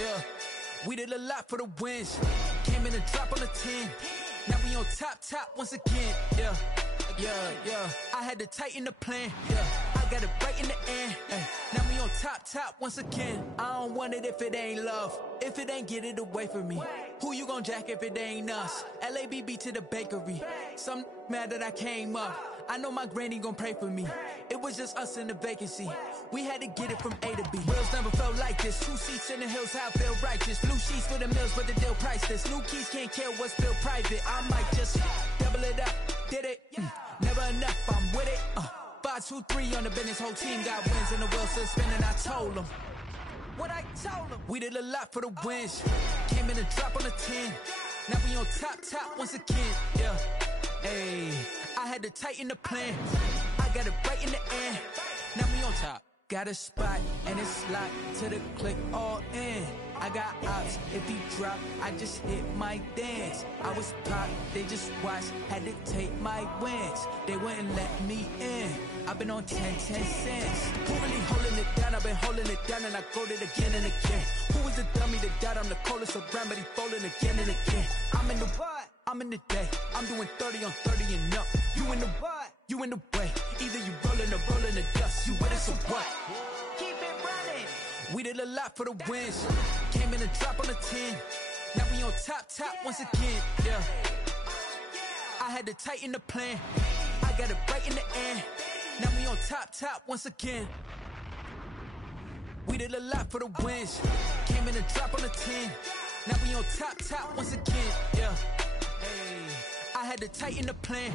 yeah. We did a lot for the wins. Came in and drop on the 10. Now we on top once again, yeah. I had to tighten the plan, yeah. I got it right in the end, ay. Now we on top once again. I don't want it if it ain't love. If it ain't, get it away from me. Who you gon' jack if it ain't us? LABB to the bakery. Some mad that I came up. I know my granny gon' pray for me. It was just us in the vacancy. We had to get it from A to B. Wheels never felt like this. 2 seats in the hills, how I feel righteous. Blue sheets for the mills, but the deal priceless. New keys can't care what's still private. I might just double it up. Did it? Never enough, I'm with it. 5, 2, 3 on the business. Whole team got wins and the wheels still spinning. I told them what I told them. We did a lot for the wins. Came in and drop on the 10. Now we on top once again, yeah. Ayy, I had to tighten the plan. I got it right in the end. Now we on top. Got a spot and it's locked to the click all in. I got ops, if he drop, I just hit my dance. I was pop, they just watched, had to take my wins. They wouldn't let me in. I've been on 10 cents. Who really holding it down? I've been holding it down and I go it again and again. Who was the dummy that died? I'm the coldest around, but he folding again and again. I'm in the what? I'm in the day. I'm doing 30 on 30 and up. You in the what? You in the way. Either you rolling or rolling the dust. You with us or what? Keep it running. We did a lot for the wins. Came in and drop on the 10. Now we on top once again, yeah. I had to tighten the plan. I got it right in the end. Now we on top once again. We did a lot for the wins. Came in and drop on the 10. Now we on top once again, yeah. Hey, I had to tighten the plan.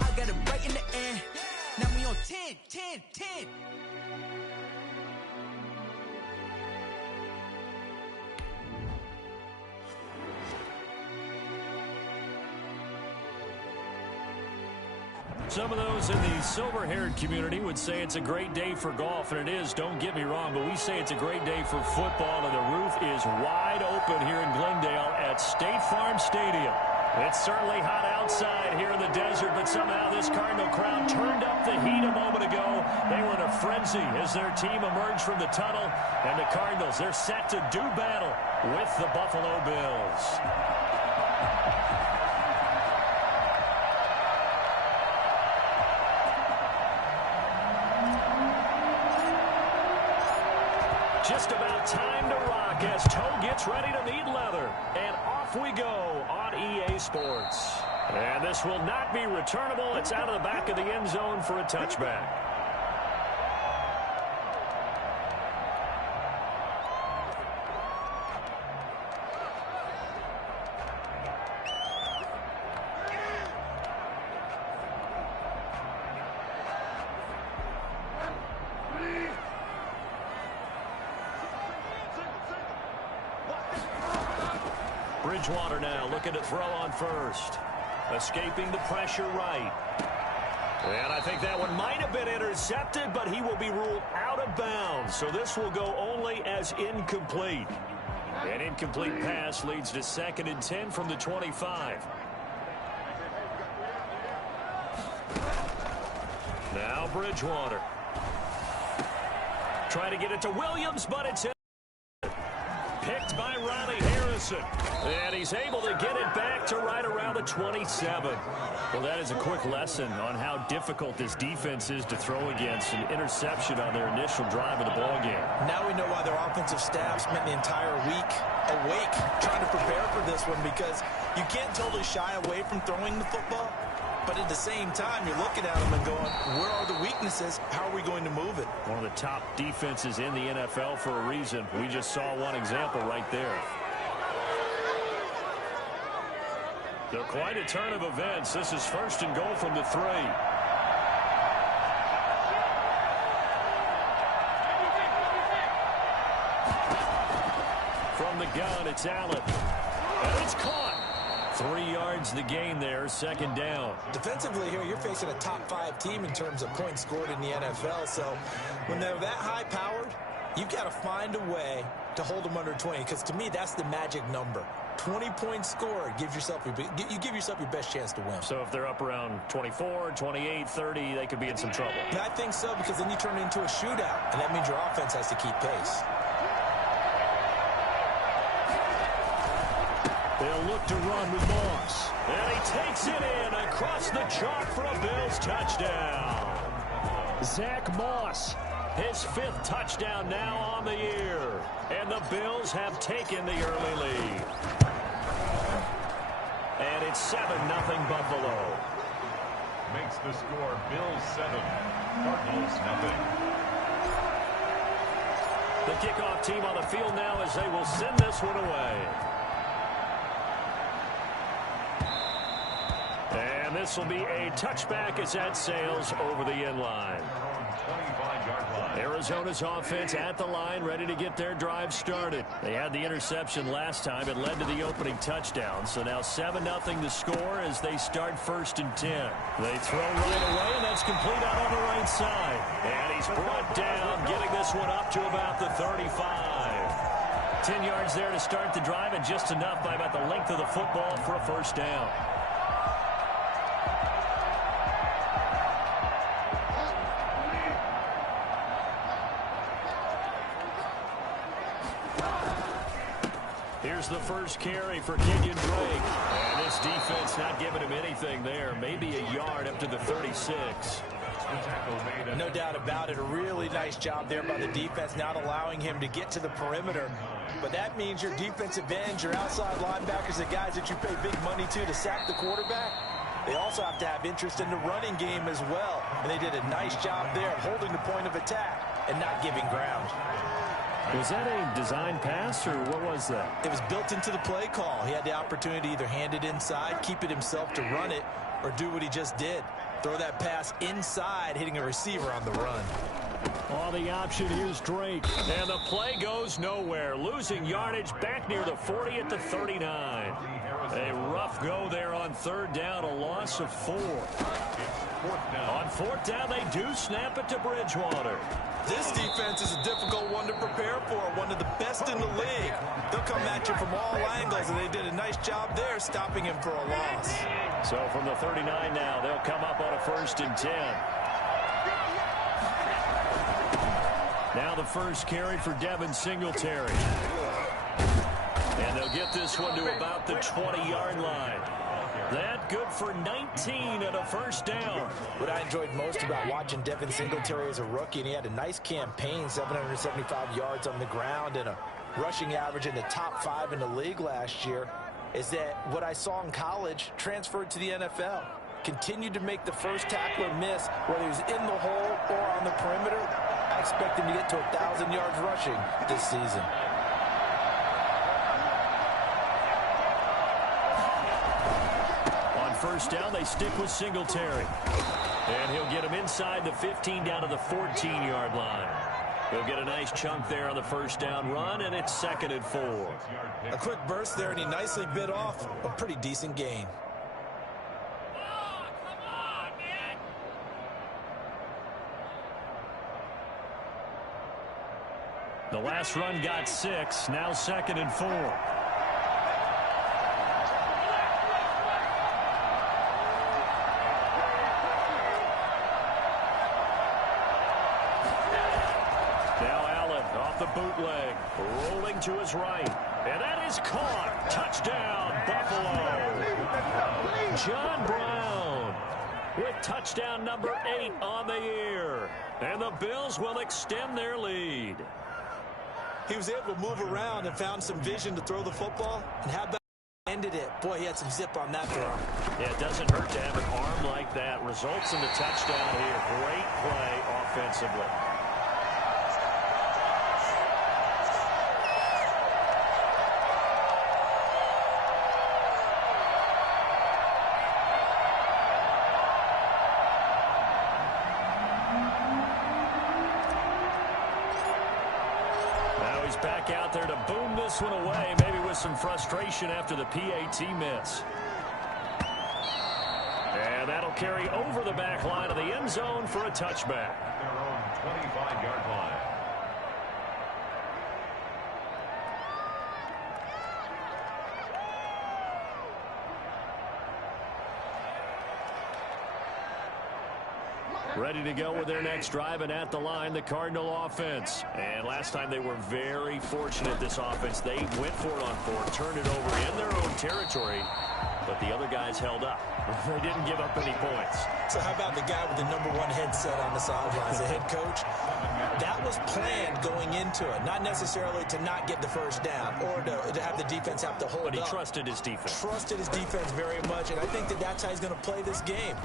I got it right in the end. Now we on 10. Some of those in the silver-haired community would say it's a great day for golf, and it is, don't get me wrong, but we say it's a great day for football, and the roof is wide open here in Glendale at State Farm Stadium. It's certainly hot outside here in the desert, but somehow this Cardinal crowd turned up the heat a moment ago. They were in a frenzy as their team emerged from the tunnel, and the Cardinals, they're set to do battle with the Buffalo Bills. Just about time to rock as Toe gets ready to meet leather. And off we go on EA Sports. And this will not be returnable. It's out of the back of the end zone for a touchback. Bridgewater now looking to throw on first. Escaping the pressure right. And I think that one might have been intercepted, but he will be ruled out of bounds. So this will go only as incomplete. An incomplete pass leads to 2nd and 10 from the 25. Now Bridgewater. Trying to get it to Williams, but it's picked by Riley Harrison. And he's able to get it back to right around the 27. Well, that is a quick lesson on how difficult this defense is to throw against. An interception on their initial drive of the ballgame. Now we know why their offensive staff spent the entire week awake trying to prepare for this one, because you can't totally shy away from throwing the football. But at the same time, you're looking at them and going, where are the weaknesses? How are we going to move it? One of the top defenses in the NFL for a reason. We just saw one example right there. They're quite a turn of events. This is 1st and goal from the 3. From the gun, it's Allen. And it's caught. 3 yards the gain there, 2nd down. Defensively here, you're facing a top 5 team in terms of points scored in the NFL. So when they're that high-powered, you've got to find a way to hold them under 20, because to me, that's the magic number. 20 points scored, you give yourself your best chance to win. So if they're up around 24, 28, 30, they could be in some trouble. And I think so, because then you turn it into a shootout, and that means your offense has to keep pace. They'll look to run with Moss. And he takes it in across the chalk for a Bills touchdown. Zach Moss, his 5th touchdown now on the year. And the Bills have taken the early lead. And it's 7-0 Buffalo. Makes the score Bills 7, Cardinals nothing. The kickoff team on the field now as they will send this one away. And this will be a touchback as that sails over the end line. 25-yard line. Arizona's offense at the line, ready to get their drive started. They had the interception last time. It led to the opening touchdown. So now 7-0 the score as they start 1st and 10. They throw right away, and that's complete out on the right side. And he's brought down, getting this one up to about the 35. 10 yards there to start the drive, and just enough by about the length of the football for a 1st down. Here's the first carry for Kenyon Drake. And this defense not giving him anything there. Maybe a yard up to the 36. No doubt about it. A really nice job there by the defense, not allowing him to get to the perimeter. But that means your defensive ends, your outside linebackers, the guys that you pay big money to sack the quarterback, they also have to have interest in the running game as well. And they did a nice job there of holding the point of attack and not giving ground. Was that a design pass, or what was that? It was built into the play call. He had the opportunity to either hand it inside, keep it himself to run it, or do what he just did. Throw that pass inside, hitting a receiver on the run. On the option, here's Drake. And the play goes nowhere. Losing yardage back near the 40 at the 39. A rough go there on 3rd down, a loss of 4. On 4th down, they do snap it to Bridgewater. This defense is a difficult one to prepare for, one of the best in the league. They'll come at you from all angles, and they did a nice job there stopping him for a loss. So from the 39 now, they'll come up on a 1st and 10. Now the first carry for Devin Singletary. And they'll get this one to about the 20-yard line. That good for 19 and a 1st down. What I enjoyed most about watching Devin Singletary as a rookie, and he had a nice campaign, 775 yards on the ground and a rushing average in the top 5 in the league last year, is that what I saw in college transferred to the NFL. Continued to make the first tackler miss, whether he was in the hole or on the perimeter. I expect him to get to 1,000 yards rushing this season. On 1st down, they stick with Singletary. And he'll get him inside the 15 down to the 14-yard line. He'll get a nice chunk there on the 1st down run, and it's 2nd and 4. A quick burst there, and he nicely bit off a pretty decent gain. The last run got 6, now 2nd and 4. Now Allen off the bootleg, rolling to his right. And that is caught. Touchdown, Buffalo. John Brown with touchdown number 8 on the year. And the Bills will extend their lead. He was able to move around and found some vision to throw the football. And how about ended it? Boy, he had some zip on that throw. Yeah, it doesn't hurt to have an arm like that. Results in the touchdown here. Great play offensively. Back out there to boom this one away, maybe with some frustration after the PAT miss. And that'll carry over the back line of the end zone for a touchback. Their own 25-yard line. Ready to go with their next drive, and at the line, the Cardinal offense. And last time they were very fortunate, this offense. They went for it on fourth, turned it over in their own territory, but the other guys held up. They didn't give up any points. So how about the guy with the #1 headset on the sidelines, the head coach? That was planned going into it, not necessarily to not get the first down or to have the defense have to hold up. But he trusted his defense. Trusted his defense very much, and I think that's how he's going to play this game.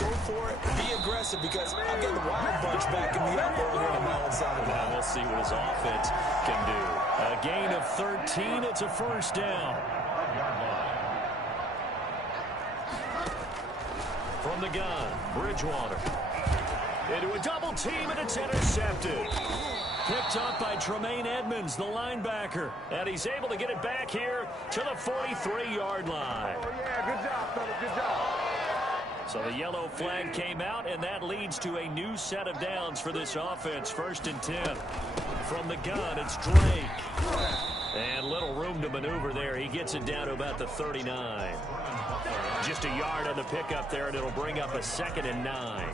Go for it, be aggressive, because I've got the Wild Bunch backing me up over here on my own side. Now we'll see what his offense can do. A gain of 13, it's a first down. From the gun, Bridgewater. Into a double team, and it's intercepted. Picked up by Tremaine Edmonds, the linebacker. And he's able to get it back here to the 43-yard line. Oh, yeah, good job, fellas, good job. So the yellow flag came out, and that leads to a new set of downs for this offense. 1st and 10. From the gun, it's Drake. And little room to maneuver there. He gets it down to about the 39. Just a yard on the pickup there, and it'll bring up a 2nd and 9.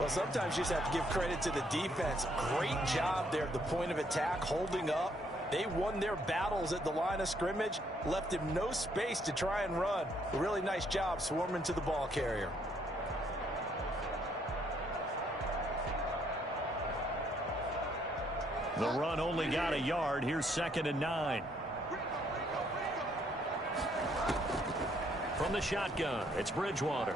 Well, sometimes you just have to give credit to the defense. Great job there at the point of attack, holding up. They won their battles at the line of scrimmage, left him no space to try and run. A really nice job swarming to the ball carrier. The run only got a yard. Here's 2nd and 9. From the shotgun, it's Bridgewater.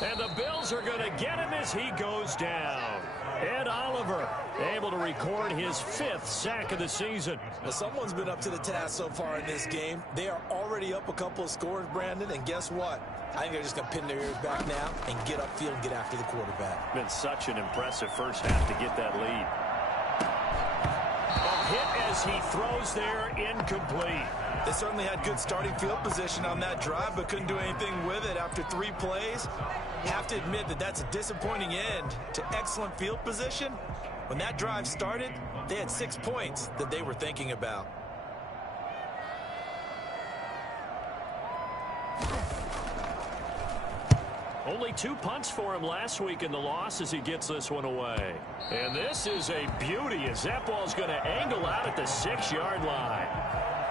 And the Bills are going to get him as he goes down. Ed Oliver able to record his 5th sack of the season. Well, someone's been up to the task so far in this game. They are already up a couple of scores, Brandon, and guess what? I think they're just going to pin their ears back now and get upfield and get after the quarterback. Been such an impressive first half to get that lead. A hit as he throws there, incomplete. They certainly had good starting field position on that drive, but couldn't do anything with it after 3 plays. Have to admit that that's a disappointing end to excellent field position. When that drive started, they had 6 points that they were thinking about. Only 2 punts for him last week in the loss as he gets this one away. And this is a beauty as that ball's going to angle out at the 6-yard line.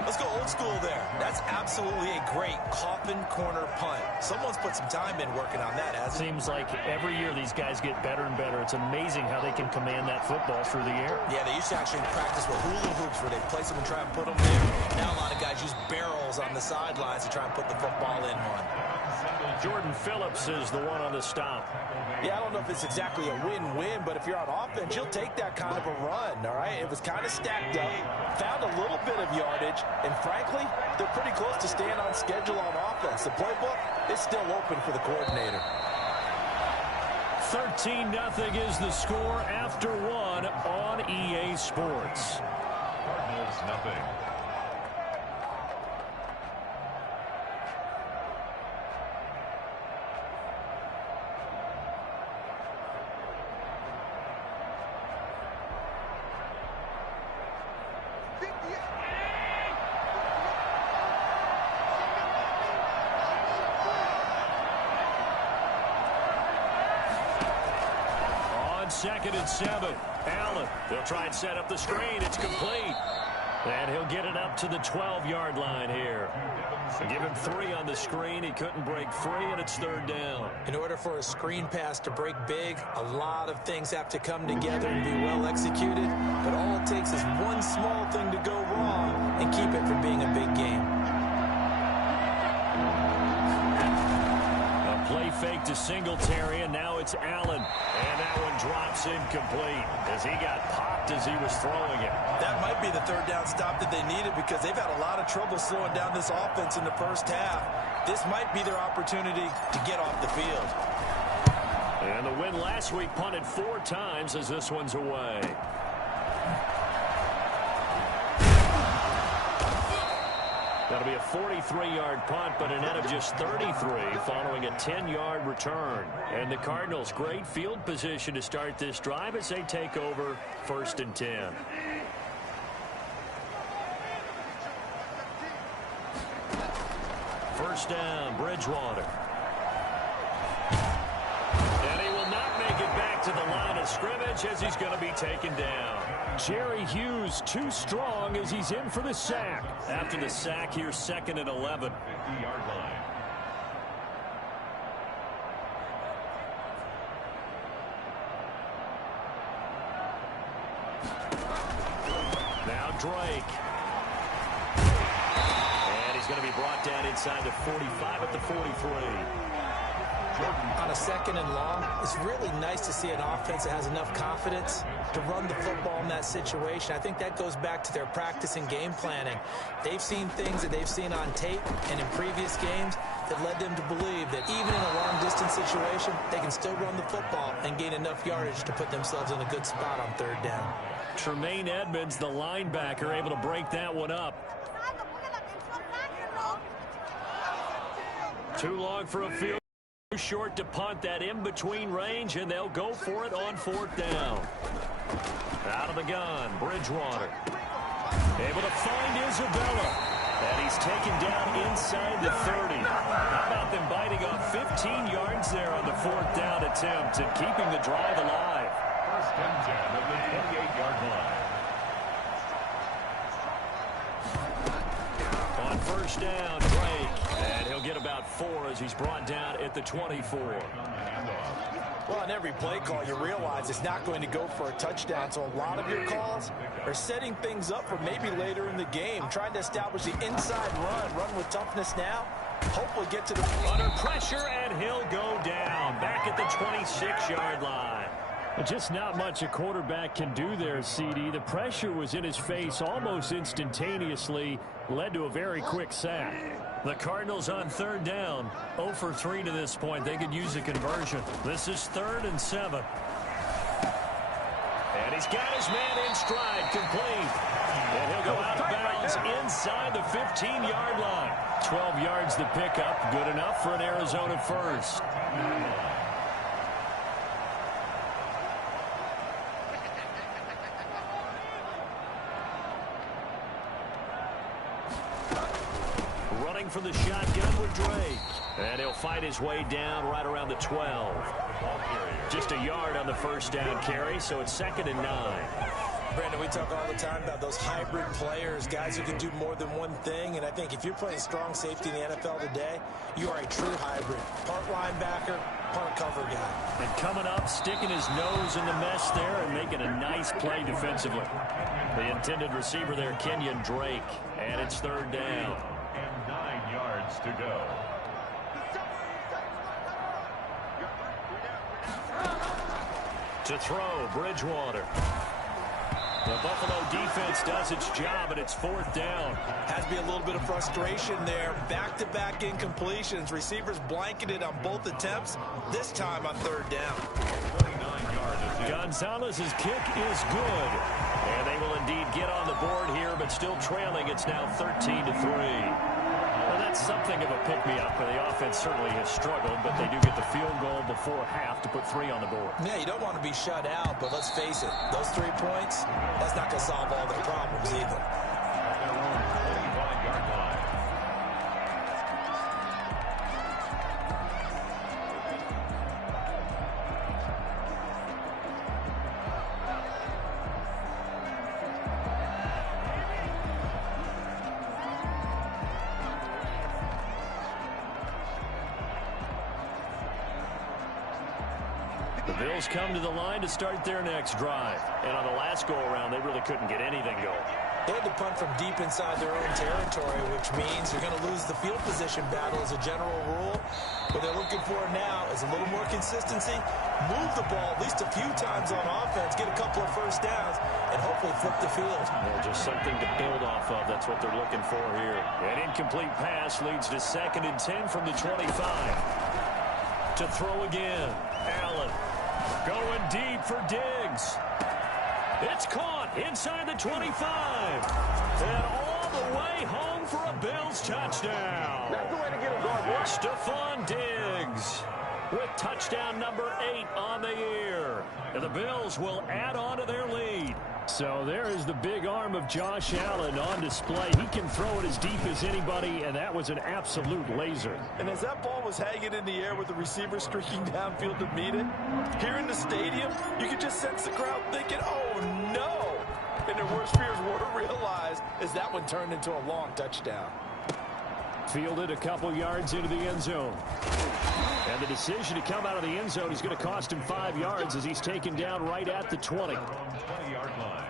Let's go old school there. That's absolutely a great coffin corner punt. Someone's put some time in working on that, hasn't it? Seems like every year these guys get better and better. It's amazing how they can command that football through the air. Yeah, they used to actually practice with hula hoops where they place them and try and put them there. Now a lot of guys use barrels on the sidelines to try and put the football in one. Jordan Phillips is the one on the stop. Yeah, I don't know if it's exactly a win-win, but if you're on offense, you'll take that kind of a run, all right? It was kind of stacked up, found a little bit of yardage, and frankly, they're pretty close to staying on schedule on offense. The playbook is still open for the coordinator. 13-0 is the score after 1 on EA Sports. Cardinals, nothing. On 2nd and 7, Allen. They'll try and set up the screen. It's complete. And he'll get it up to the 12-yard line here. Give him 3 on the screen. He couldn't break free, and it's 3rd down. In order for a screen pass to break big, a lot of things have to come together and be well executed. But all it takes is one small thing to go wrong and keep it from being a big game. A play fake to Singletary, and now it's Allen. And that one drops incomplete as he got popped as he was throwing it. That might be the 3rd down stop that they needed because they've had a lot of trouble slowing down this offense in the first half. This might be their opportunity to get off the field. And the win last week punted 4 times as this one's away. That'll be a 43-yard punt, but a net of just 33 following a 10-yard return. And the Cardinals, great field position to start this drive as they take over 1st and 10. First down, Bridgewater. And he will not of scrimmage as he's going to be taken down. Jerry Hughes too strong as he's in for the sack. After the sack, here's 2nd and 11. 50-yard line. Now Drake. And he's going to be brought down inside the 45 at the 43. On a 2nd and long, it's really nice to see an offense that has enough confidence to run the football in that situation. I think that goes back to their practice and game planning. They've seen things that they've seen on tape and in previous games that led them to believe that even in a long-distance situation, they can still run the football and gain enough yardage to put themselves in a good spot on 3rd down. Tremaine Edmonds, the linebacker, able to break that one up. Too long for a field. Too short to punt, that in-between range, and they'll go for it on 4th down. Out of the gun, Bridgewater. Able to find Isabella. And he's taken down inside the 30. How about them biting off 15 yards there on the 4th down attempt and keeping the drive alive? 1st and 10 of the 28-yard line. On 1st down, Drake. And he'll get about 4 as he's brought down at the 24. Well, on every play call, you realize it's not going to go for a touchdown, so a lot of your calls are setting things up for maybe later in the game, trying to establish the inside run with toughness now, hopefully get to the... Under pressure, and he'll go down, back at the 26-yard line. Just not much a quarterback can do there, CD. The pressure was in his face almost instantaneously, led to a very quick sack. The Cardinals on 3rd down, 0 for 3 to this point. They could use a conversion. This is 3rd and 7. And he's got his man in stride, complete. And he'll go out of bounds inside the 15-yard line. 12 yards to pick up, good enough for an Arizona first. For the shotgun with Drake. And he'll fight his way down right around the 12. Just a yard on the 1st down carry, so it's 2nd and 9. Brandon, we talk all the time about those hybrid players, guys who can do more than one thing, and I think if you're playing strong safety in the NFL today, you are a true hybrid. Part linebacker, part cover guy. And coming up, sticking his nose in the mess there and making a nice play defensively. The intended receiver there, Kenyon Drake, and it's 3rd down. 9 yards to go. To throw, Bridgewater. The Buffalo defense does its job, and it's 4th down. Has to be a little bit of frustration there. Back-to-back incompletions. Receivers blanketed on both attempts, this time on 3rd down. 29 yards. Gonzalez's kick is good. And they will indeed get on the board here, but still trailing. It's now 13-3. Well, that's something of a pick-me-up, where the offense certainly has struggled, but they do get the field goal before half to put 3 on the board. Yeah, you don't want to be shut out, but let's face it, those 3 points, that's not going to solve all their problems either. Their own 45-yard line. The Bills come to the line to start their next drive. And on the last go-around, they really couldn't get anything going. They had to punt from deep inside their own territory, which means you're going to lose the field position battle as a general rule. What they're looking for now is a little more consistency, move the ball at least a few times on offense, get a couple of 1st downs, and hopefully flip the field. Well, just something to build off of. That's what they're looking for here. An incomplete pass leads to 2nd and 10 from the 25. To throw again, Allen. Going deep for Diggs. It's caught inside the 25. And all the way home for a Bills touchdown. That's the way to get it going, boy. Stephon Diggs with touchdown number 8 on the year. And the Bills will add on to their lead. So there is the big arm of Josh Allen on display. He can throw it as deep as anybody, and that was an absolute laser. And as that ball was hanging in the air with the receiver streaking downfield to meet it, here in the stadium, you could just sense the crowd thinking, oh, no. And their worst fears were realized as that one turned into a long touchdown. Fielded a couple yards into the end zone. And the decision to come out of the end zone is going to cost him 5 yards as he's taken down right at the 20. 20-yard line.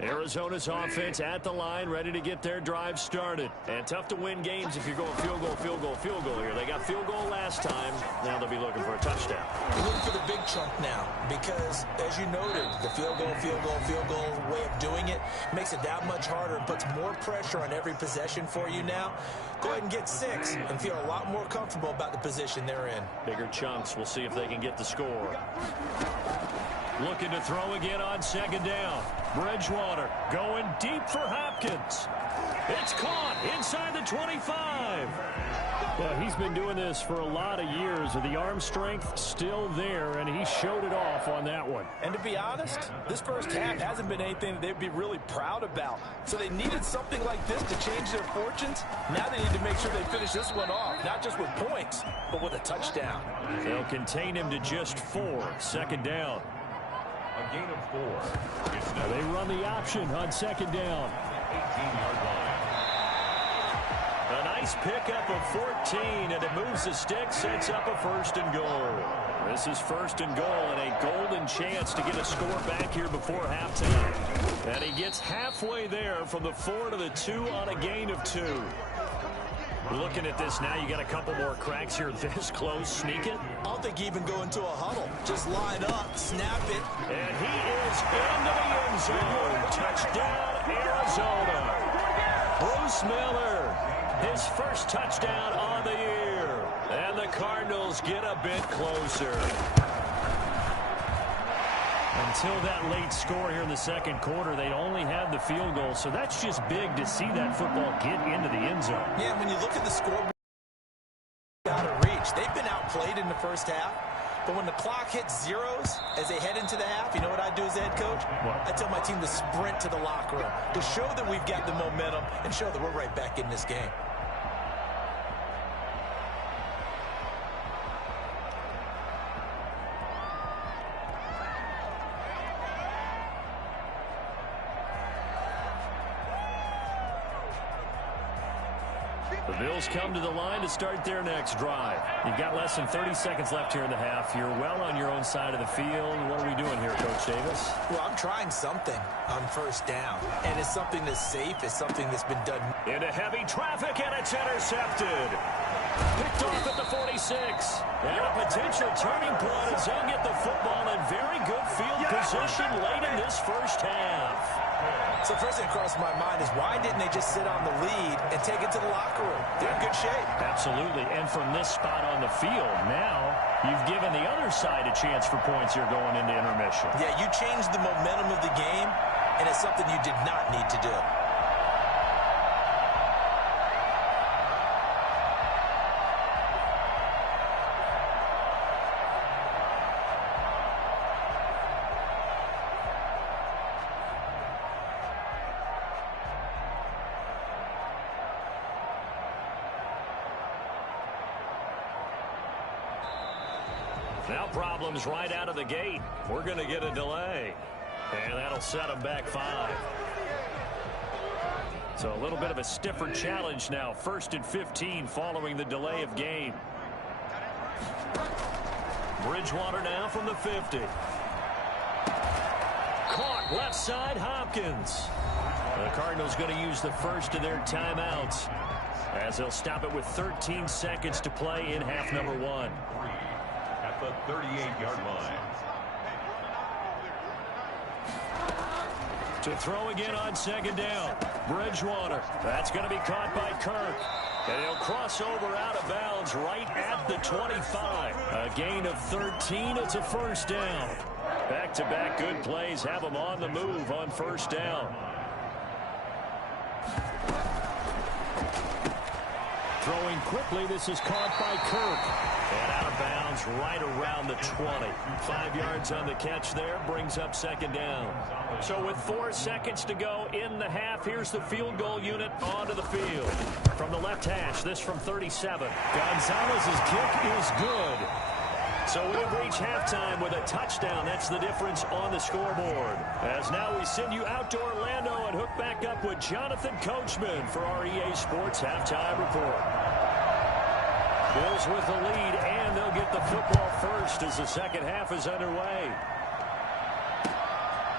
Arizona's offense at the line, ready to get their drive started. And tough to win games if you're going field goal, field goal, field goal here. They got field goal last time. Now they'll be looking for a touchdown. They're looking for the big chunk now because, as you noted, the field goal, field goal, field goal way of doing it makes it that much harder and puts more pressure on every possession for you now. Go ahead and get 6 and feel a lot more comfortable about the position they're in. Bigger chunks. We'll see if they can get the score. Looking to throw again on second down. Bridgewater going deep for Hopkins. It's caught inside the 25. Well, he's been doing this for a lot of years. The arm strength still there, and he showed it off on that one. And to be honest, this first half hasn't been anything that they'd be really proud about. So they needed something like this to change their fortunes. Now they need to make sure they finish this one off, not just with points, but with a touchdown. They'll contain him to just 4. Second down. A gain of 4. It's now They run the option on second down. 18-yard line. A nice pickup of 14, and it moves the stick, sets up a 1st and goal. This is 1st and goal, and a golden chance to get a score back here before halftime. And he gets halfway there from the 4 to the 2 on a gain of 2. Looking at this now, you got a couple more cracks here this close. Sneak it. I don't think you even go into a huddle. Just line up, snap it. And he is into the end zone. Touchdown, Arizona. Bruce Miller, his first touchdown on the year. And the Cardinals get a bit closer. Until that late score here in the second quarter, they'd only had the field goal. So that's just big to see that football get into the end zone. Yeah, when you look at the score out of reach, they've been outplayed in the first half. But when the clock hits zeros as they head into the half, you know what I do as head coach? What? I tell my team to sprint to the locker room to show that we've got the momentum and show that we're right back in this game. The Bills come to the line to start their next drive. You've got less than 30 seconds left here in the half. You're well on your own side of the field. What are we doing here, Coach Davis? Well, I'm trying something on first down. And it's something that's safe. It's something that's been done. Into heavy traffic, and it's intercepted. Picked off at the 46. And a potential turning point as they'll get the football in very good field position late in this first half. So first thing across my mind is why didn't they just sit on the lead and take it to the locker room? They're in good shape. Absolutely. And from this spot on the field, now you've given the other side a chance for points here going into intermission. Yeah, you changed the momentum of the game, and it's something you did not need to do. Now problems right out of the gate. We're going to get a delay. And that'll set them back 5. So a little bit of a stiffer challenge now. 1st and 15 following the delay of game. Bridgewater now from the 50. Caught left side, Hopkins. The Cardinals going to use the first of their timeouts as they'll stop it with 13 seconds to play in half number 1. At the 38-yard line. To throw again on second down. Bridgewater. That's going to be caught by Kirk. And he'll cross over out of bounds right at the 25. A gain of 13. It's a first down. Back-to-back good plays have them on the move on first down. Throwing quickly. This is caught by Kirk. And out of bounds right around the 20. 5 yards on the catch there, brings up second down. So with 4 seconds to go in the half, here's the field goal unit onto the field. From the left hash, this from 37. Gonzalez's kick is good. So we have reached halftime with a touchdown. That's the difference on the scoreboard. As now we send you out to Orlando and hook back up with Jonathan Coachman for our EA Sports Halftime Report. Bills with the lead, and they'll get the football first as the second half is underway.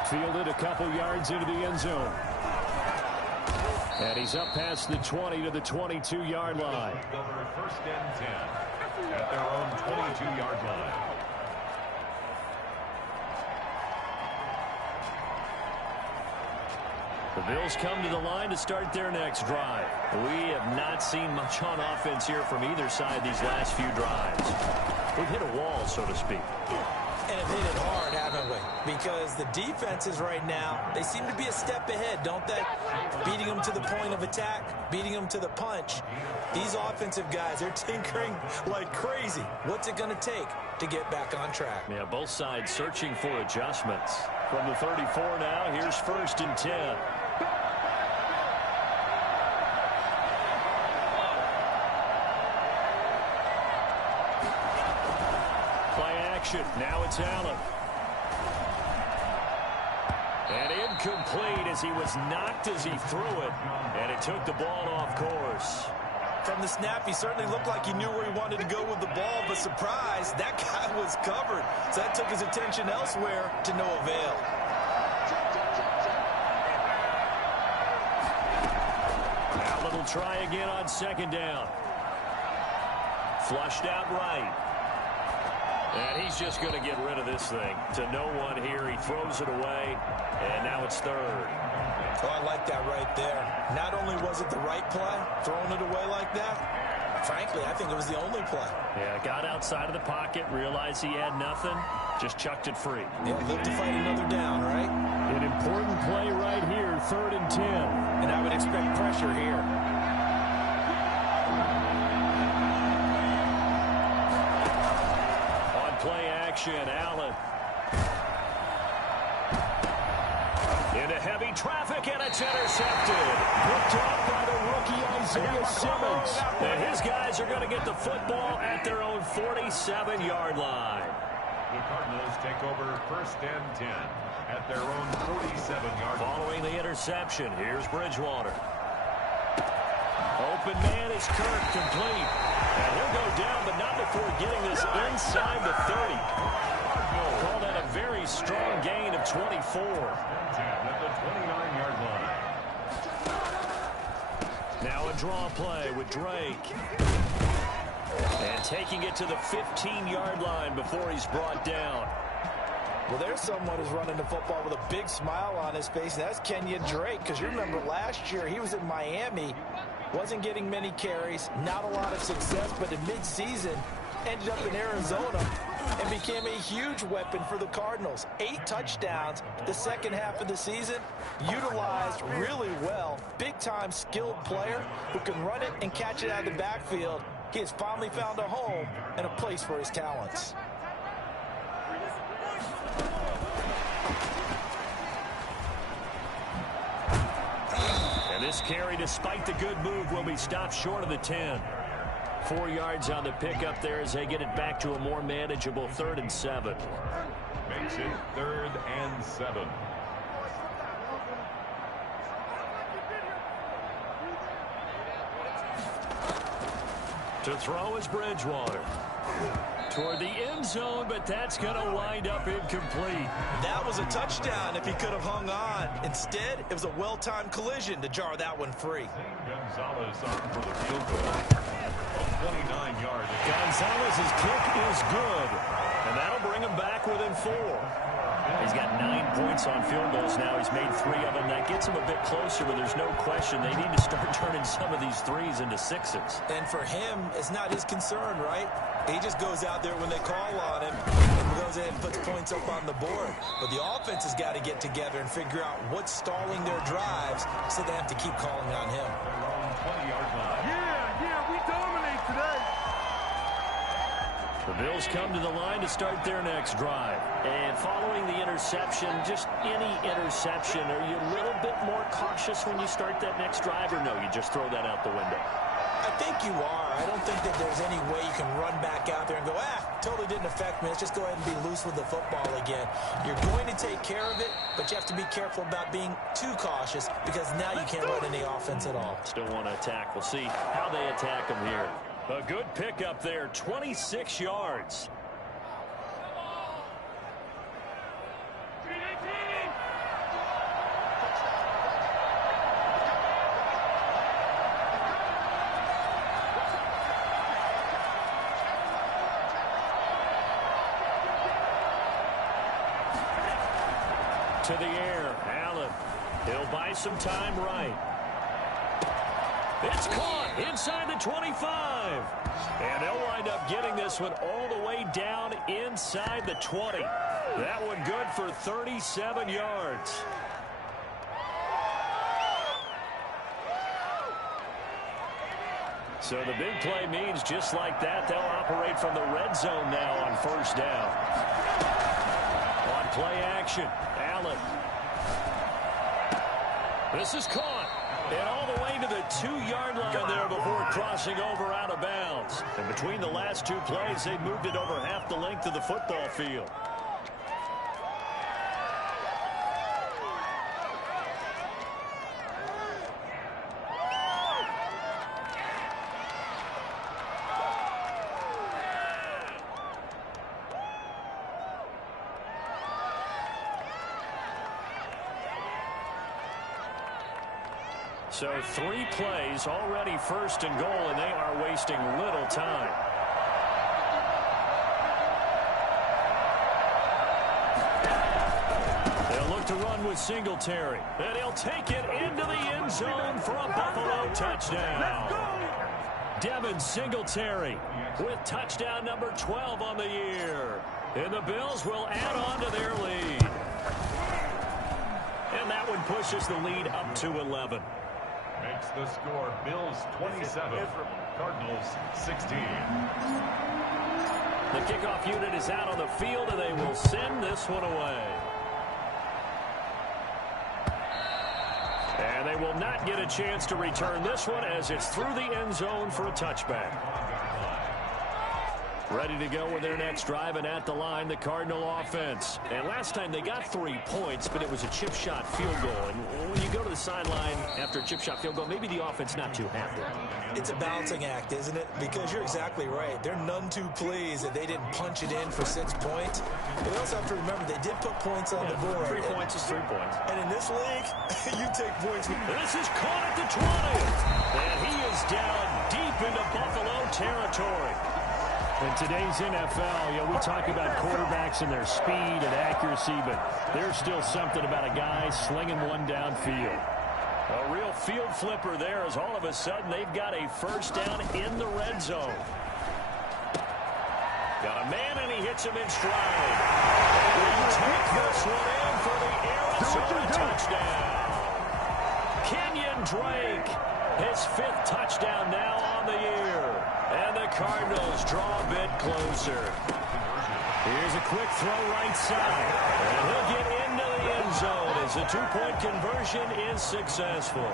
Fielded a couple yards into the end zone. And he's up past the 20 to the 22-yard line. First and 10 at their own 22-yard line. The Bills come to the line to start their next drive. We have not seen much on offense here from either side these last few drives. We've hit a wall, so to speak. And have hit it hard, haven't we? Because the defenses right now, they seem to be a step ahead, don't they? Beating them to the point of attack, beating them to the punch. These offensive guys, they're tinkering like crazy. What's it going to take to get back on track? Yeah, both sides searching for adjustments. From the 34 now, here's first and 10. Now it's Allen. And incomplete as he was knocked as he threw it. And it took the ball off course. From the snap, he certainly looked like he knew where he wanted to go with the ball, but surprise, that guy was covered. So that took his attention elsewhere to no avail. Allen will try again on second down. Flushed out right. And he's just going to get rid of this thing. To no one here. He throws it away. And now it's third. Oh, I like that right there. Not only was it the right play, throwing it away like that, frankly, I think it was the only play. Yeah, got outside of the pocket, realized he had nothing, just chucked it free. Yeah, live to fight another down, right? An important play right here, 3rd and 10. And I would expect pressure here. Play action, Allen. Into heavy traffic, and it's intercepted. Picked off by the rookie Isaiah Simmons. And his guys are going to get the football at their own 47-yard line. The Cardinals take over first and 10 at their own 47-yard line. Following the interception, here's Bridgewater. Open man is Kirk, complete. And he'll go down, but not before getting this inside the 30. Call that a very strong gain of 24. At the 29-yard line. Now a draw play with Drake. And taking it to the 15-yard line before he's brought down. Well, there's someone who's running the football with a big smile on his face, and that's Kenyon Drake. Because you remember last year he was in Miami, wasn't getting many carries, not a lot of success, but in mid-season ended up in Arizona and became a huge weapon for the Cardinals. 8 touchdowns the second half of the season, utilized really well. Big-time skilled player who can run it and catch it out of the backfield. He has finally found a home and a place for his talents. This carry, despite the good move, will be stopped short of the 10. 4 yards on the pickup there as they get it back to a more manageable 3rd and 7. Makes it 3rd and 7. To throw is Bridgewater. Toward the end zone, but that's going to wind up incomplete. That was a touchdown if he could have hung on. Instead, it was a well-timed collision to jar that one free. Gonzalez on for the field goal. 29 yards. Gonzalez's kick is good, and that'll bring him back within 4. He's got 9 points on field goals now. He's made 3 of them. That gets him a bit closer, but there's no question they need to start turning some of these 3s into 6s. And for him, it's not his concern, right? He just goes out there when they call on him and goes ahead and puts points up on the board. But the offense has got to get together and figure out what's stalling their drives, so they have to keep calling on him. 20-yard line. Yeah, we dominate today. The Bills come to the line to start their next drive. And following the interception, just any interception, are you a little bit more cautious when you start that next drive, or no, you just throw that out the window? I think you are. I don't think that there's any way you can run back out there and go, totally didn't affect me. Let's just go ahead and be loose with the football again. You're going to take care of it, but you have to be careful about being too cautious because now you can't run any offense at all. Still want to attack. We'll see how they attack them here. A good pickup there, 26 yards. To the air, Allen. He'll buy some time right. It's caught inside the 25. And they'll wind up getting this one all the way down inside the 20. That one good for 37 yards. So the big play means just like that, they'll operate from the red zone now on first down. On play action, Allen. This is caught. And all the way to the 2-yard line there before crossing over out of bounds. And between the last two plays, they moved it over half the length of the football field. So 3 plays, already first and goal, and they are wasting little time. They'll look to run with Singletary, and he'll take it into the end zone for a Buffalo touchdown. Devin Singletary with touchdown number 12 on the year. And the Bills will add on to their lead. And that one pushes the lead up to 11. Makes the score Bills 27, Cardinals 16. The kickoff unit is out on the field, and they will send this one away. And they will not get a chance to return this one as it's through the end zone for a touchback. Ready to go with their next drive, and at the line, the Cardinal offense. And last time they got 3 points, but it was a chip shot field goal. And when you go to the sideline after a chip shot field goal, maybe the offense not too happy. It's a balancing act, isn't it? Because you're exactly right. They're none too pleased that they didn't punch it in for 6 points. But you also have to remember they did put points on the board. 3 points is 3 points. And in this league, you take points. This is caught at the 20. And he is down deep into Buffalo territory. In today's NFL, we talk about quarterbacks and their speed and accuracy, but there's still something about a guy slinging one downfield. A real field flipper there as all of a sudden they've got a first down in the red zone. Got a man and he hits him in stride. And take this one in for the Arizona touchdown. Kenyon Drake, his 5th touchdown now on the year. And the Cardinals draw a bit closer. Here's a quick throw right side. And he'll get into the end zone as the 2-point conversion is successful. 24.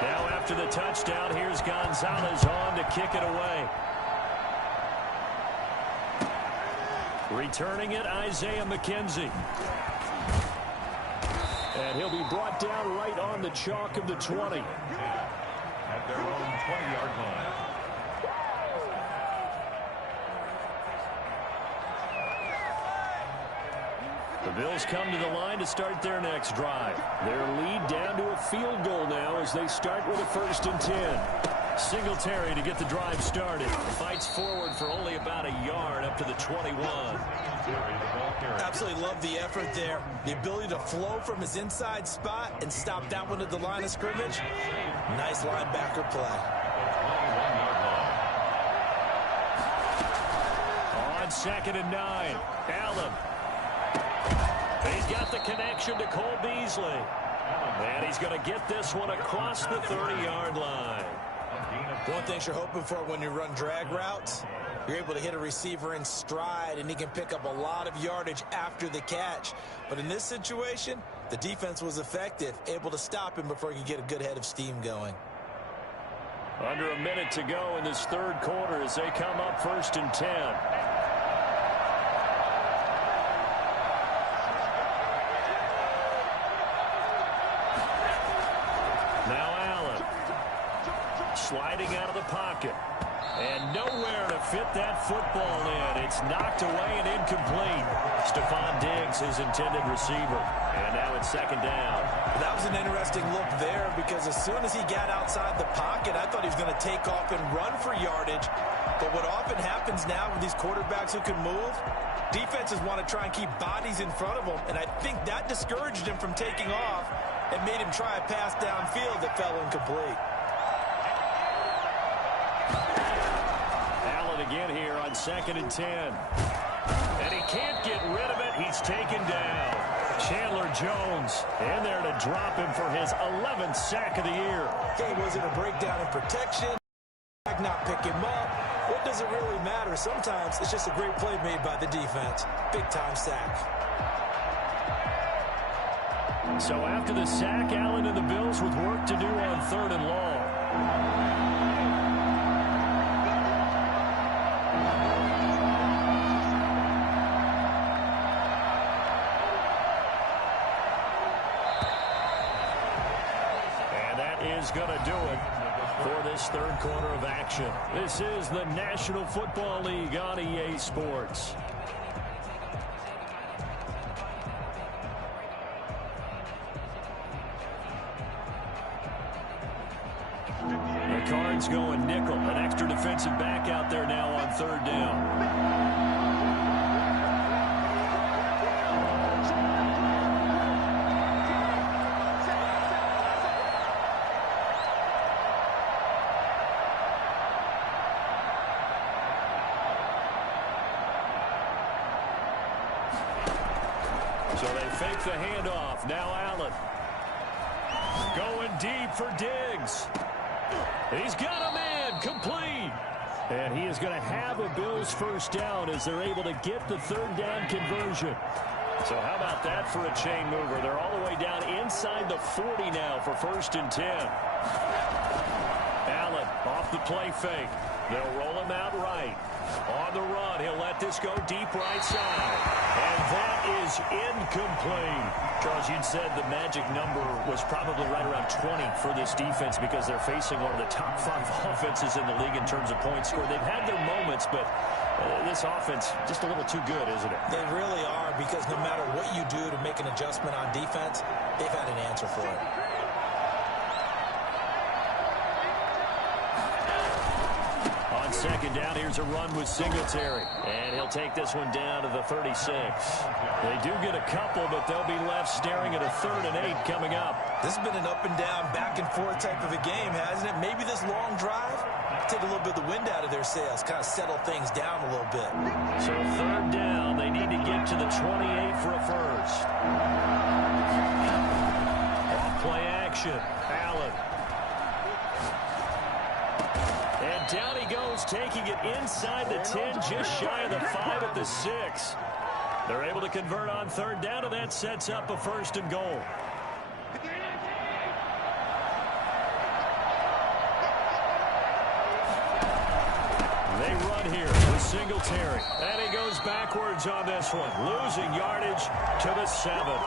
Now after the touchdown, here's Gonzalez on to kick it away. Returning it, Isaiah McKenzie. And he'll be brought down right on the chalk of the 20. At their own 20-yard line. The Bills come to the line to start their next drive. Their lead down to a field goal now as they start with a 1st and 10. Singletary to get the drive started. Fights forward for only about a yard up to the 21. Absolutely love the effort there. The ability to flow from his inside spot and stop that one at the line of scrimmage. Nice linebacker play. On 2nd and 9, Allen. He's got the connection to Cole Beasley. And he's going to get this one across the 30-yard line. A gain of One thing you're hoping for when you run drag routes, you're able to hit a receiver in stride, and he can pick up a lot of yardage after the catch. But in this situation, the defense was effective, able to stop him before he could get a good head of steam going. Under a minute to go in this third quarter as they come up 1st and 10. Now Allen. Sliding out of the pocket. And nowhere to fit that football in. It's knocked away and incomplete. Stephon Diggs, his intended receiver. And now it's 2nd down. That was an interesting look there because as soon as he got outside the pocket, I thought he was going to take off and run for yardage. But what often happens now with these quarterbacks who can move, defenses want to try and keep bodies in front of them. And I think that discouraged him from taking off and made him try a pass downfield that fell incomplete. Again here on 2nd and 10. And he can't get rid of it. He's taken down. Chandler Jones in there to drop him for his 11th sack of the year. Okay, was it a breakdown in protection? Not pick him up? What does it really matter? Sometimes it's just a great play made by the defense. Big-time sack. So after the sack, Allen and the Bills with work to do on 3rd and long. Going to do it for this third quarter of action. This is the National Football League on EA Sports. The Cards going nickel. An extra defensive back out there now on 3rd down. So they fake the handoff. Now Allen. Going deep for Diggs. He's got a man complete. And he is going to have a Bills 1st down as they're able to get the 3rd down conversion. So how about that for a chain mover? They're all the way down inside the 40 now for 1st and 10. Allen off the play fake. They'll roll him out right. On the run, he'll let this go deep right side. And that is incomplete. Charles, you'd said the magic number was probably right around 20 for this defense because they're facing one of the top 5 offenses in the league in terms of points scored. They've had their moments, but this offense just a little too good, isn't it? They really are, because no matter what you do to make an adjustment on defense, they've had an answer for it. On 2nd down, here's a run with Singletary. And he'll take this one down to the 36. They do get a couple, but they'll be left staring at a 3rd and 8 coming up. This has been an up and down, back and forth type of a game, hasn't it? Maybe this long drive take a little bit of the wind out of their sails, kind of settle things down a little bit. So 3rd down, they need to get to the 28 for a first. Off play action, Allen. And down he goes, taking it inside the 10, just shy of the 5 at the 6. They're able to convert on 3rd down, and that sets up a 1st and goal. They run here with Singletary. And he goes backwards on this one, losing yardage to the 7.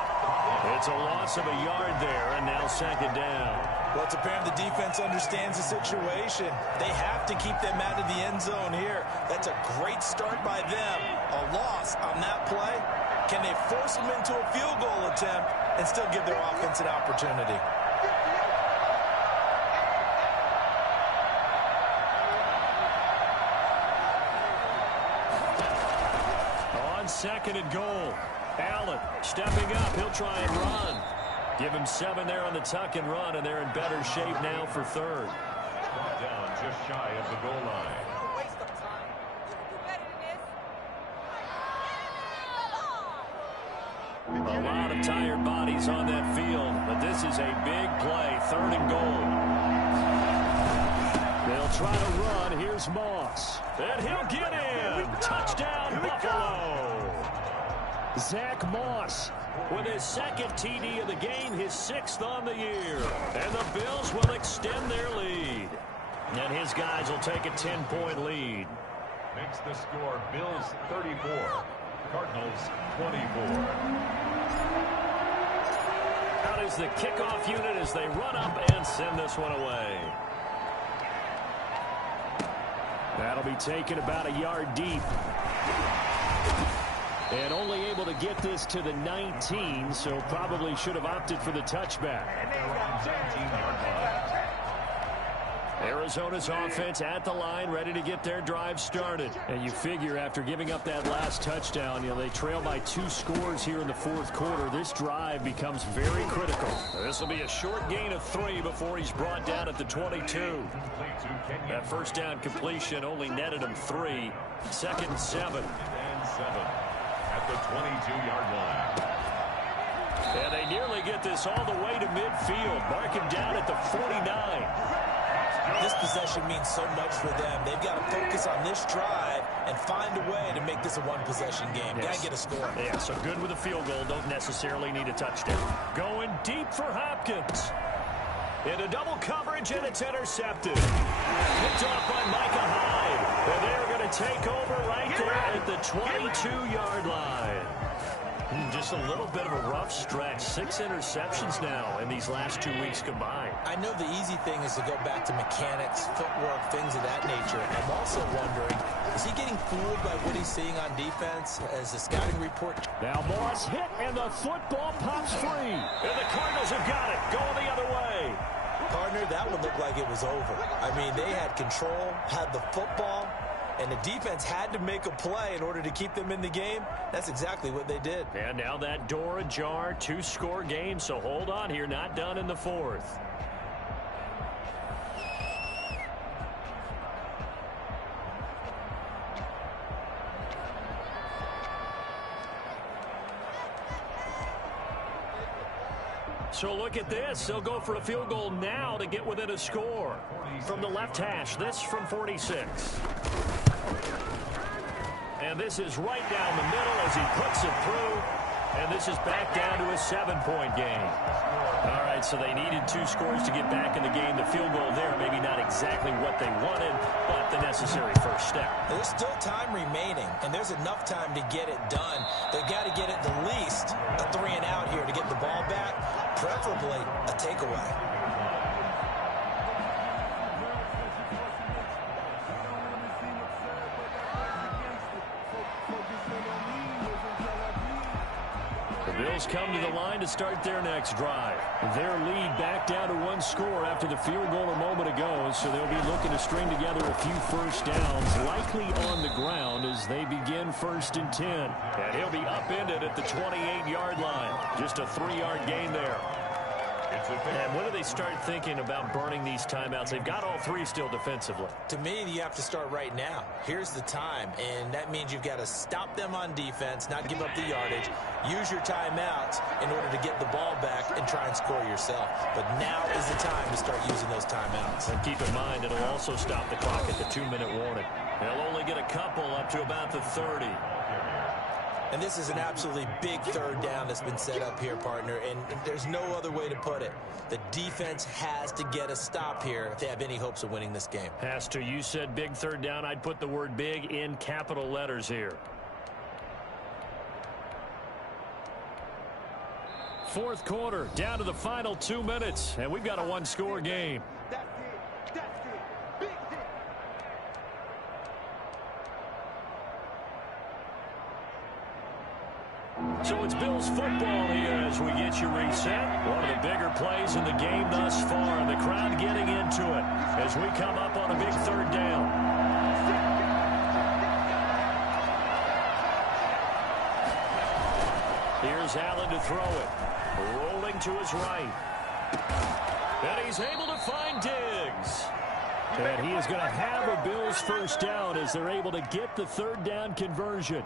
It's a loss of a yard there, and now 2nd down. Well, it's apparent the defense understands the situation. They have to keep them out of the end zone here. That's a great start by them. A loss on that play. Can they force them into a field goal attempt and still give their offense an opportunity? On 2nd and goal, Allen stepping up. He'll try and run. Give him 7 there on the tuck and run, and they're in better shape now for 3rd. Down just shy of the goal line. A lot of tired bodies on that field, but this is a big play. 3rd and goal. They'll They'll try to run. Here's Moss. And he'll get in. Touchdown, Buffalo. Zach Moss with his second TD of the game, his 6th on the year. And the Bills will extend their lead. And his guys will take a 10-point lead. Makes the score Bills 34, Cardinals 24. Out is the kickoff unit as they run up and send this one away. That'll be taken about a yard deep. And only able to get this to the 19, so probably should have opted for the touchback. Arizona's offense at the line, ready to get their drive started. And you figure after giving up that last touchdown, they trail by 2 scores here in the 4th quarter. This drive becomes very critical. This will be a short gain of 3 before he's brought down at the 22. That first down completion only netted him 3. 2nd and 7. At the 22-yard line. And they nearly get this all the way to midfield. Mark him down at the 49. This possession means so much for them. They've got to focus on this drive and find a way to make this a one-possession game. Yes. Got to get a score. Yeah, so good with a field goal. Don't necessarily need a touchdown. Going deep for Hopkins. Into double coverage, and it's intercepted. Picked off by Micah Hyde. And they're going to take over right there at the 22-yard line. Just a little bit of a rough stretch. 6 interceptions now in these last 2 weeks combined. I know the easy thing is to go back to mechanics, footwork, things of that nature. I'm also wondering, is he getting fooled by what he's seeing on defense as the scouting report? Now Moss hit, and the football pops free. And the Cardinals have got it. Going the other way. Partner, that one looked like it was over. I mean, they had control, had the football, and the defense had to make a play in order to keep them in the game. That's exactly what they did. And now that door ajar, 2-score game, so hold on here, not done in the 4th. So look at this. They'll go for a field goal now to get within a score. From the left hash, this from 46. And this is right down the middle as he puts it through. And this is back down to a 7-point game. All right, so they needed 2 scores to get back in the game. The field goal there, maybe not exactly what they wanted, but the necessary first step. There's still time remaining, and there's enough time to get it done. They've got to get at the least a 3-and-out here to get the ball back, preferably a takeaway. Bills come to the line to start their next drive. Their lead back down to 1 score after the field goal a moment ago, so they'll be looking to string together a few first downs, likely on the ground as they begin 1st and 10. And he'll be upended at the 28-yard line. Just a 3-yard gain there. And when do they start thinking about burning these timeouts? They've got all 3 still defensively. To me, you have to start right now. Here's the time, and that means you've got to stop them on defense, not give up the yardage, use your timeouts in order to get the ball back and try and score yourself. But now is the time to start using those timeouts. And keep in mind, it'll also stop the clock at the 2-minute warning. They'll only get a couple up to about the 30. And this is an absolutely big 3rd down that's been set up here, partner, and there's no other way to put it. The defense has to get a stop here if they have any hopes of winning this game. Has to. You said big 3rd down. I'd put the word big in capital letters here. 4th quarter, down to the final 2 minutes, and we've got a 1-score game. So it's Bills football here as we get you reset. One of the bigger plays in the game thus far, and the crowd getting into it as we come up on a big 3rd down. Here's Allen to throw it. Rolling to his right. And he's able to find Diggs. And he is going to have a Bills first down as they're able to get the 3rd down conversion.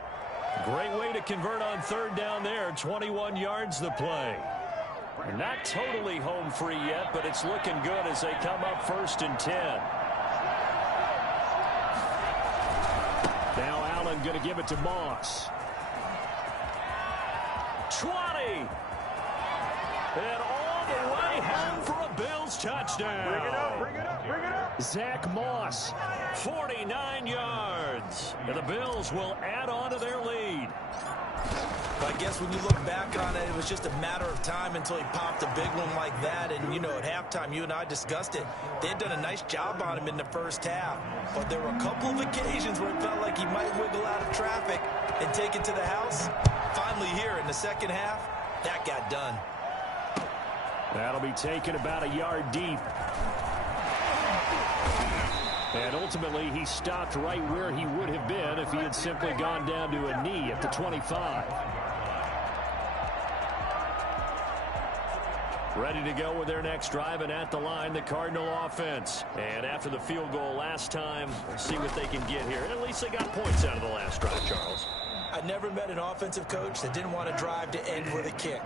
Great way to convert on 3rd down there. 21 yards the play. Not totally home free yet, but it's looking good as they come up 1st and 10. going to give it to Moss. 20. And all the way home for a Bills touchdown. Bring it up, bring it up, bring it up. Zach Moss, 49 yards. And the Bills will add on to their lead. I guess when you look back on it, it was just a matter of time until he popped a big one like that. And, you know, at halftime, you and I discussed it. They had done a nice job on him in the first half. But there were a couple of occasions where it felt like he might wiggle out of traffic and take it to the house. Finally here in the second half, that got done. That'll be taken about a yard deep. And ultimately, he stopped right where he would have been if he had simply gone down to a knee at the 25. Ready to go with their next drive, and at the line, the Cardinal offense. And after the field goal last time, we'll see what they can get here. At least they got points out of the last drive, Charles. I never met an offensive coach that didn't want to drive to end with a kick.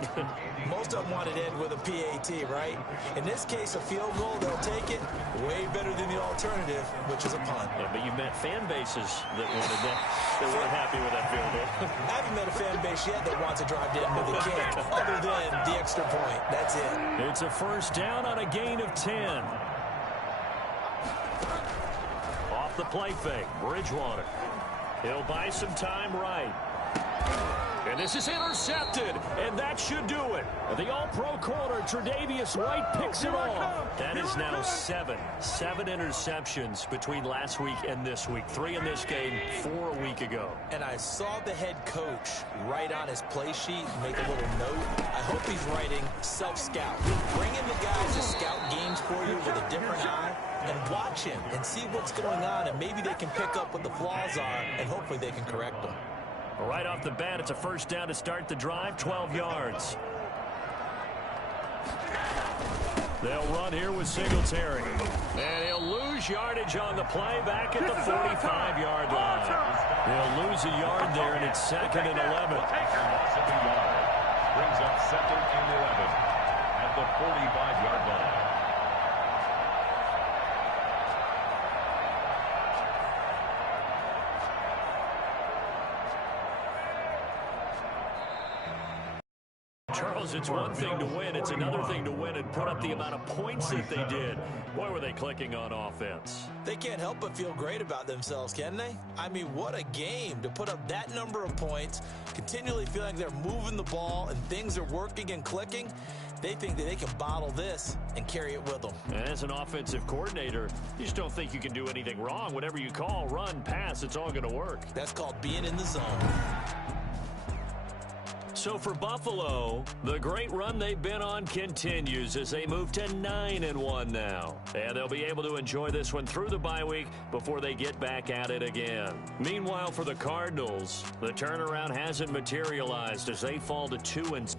Most of them wanted to end with a PAT, right? In this case, a field goal, they'll take it way better than the alternative, which is a punt. Yeah, but you met fan bases that wanted that, that weren't happy with that field goal. I haven't met a fan base yet that wants to drive to end with a kick, other than the extra point. That's it. It's a first down on a gain of 10. Off the play fake, Bridgewater. He'll buy some time right. And this is intercepted, and that should do it. The all-pro corner, Tre'Davious White, picks it off. That is now seven interceptions between last week and this week. 3 in this game, 4 a week ago. And I saw the head coach write on his play sheet, make a little note. I hope he's writing self-scout. Bring in the guys to scout games for you with a different eye, and watch him and see what's going on, and maybe they can pick up what the flaws are, and hopefully they can correct them. Right off the bat, it's a first down to start the drive, 12 yards. They'll run here with Singletary. And he'll lose yardage on the play back at the 45-yard line. They'll lose a yard there, and it's 2nd and 11. Loss of a yard. Brings up 2nd and 11 at the 45-yard line. Charles, it's one thing to win. It's another thing to win and put up the amount of points that they did. Boy, were they clicking on offense. They can't help but feel great about themselves, can they? I mean, what a game to put up that number of points, continually feeling they're moving the ball and things are working and clicking. They think that they can bottle this and carry it with them. And as an offensive coordinator, you just don't think you can do anything wrong. Whatever you call, run, pass, it's all going to work. That's called being in the zone. So for Buffalo, the great run they've been on continues as they move to 9-1 now. And they'll be able to enjoy this one through the bye week before they get back at it again. Meanwhile, for the Cardinals, the turnaround hasn't materialized as they fall to 2-6.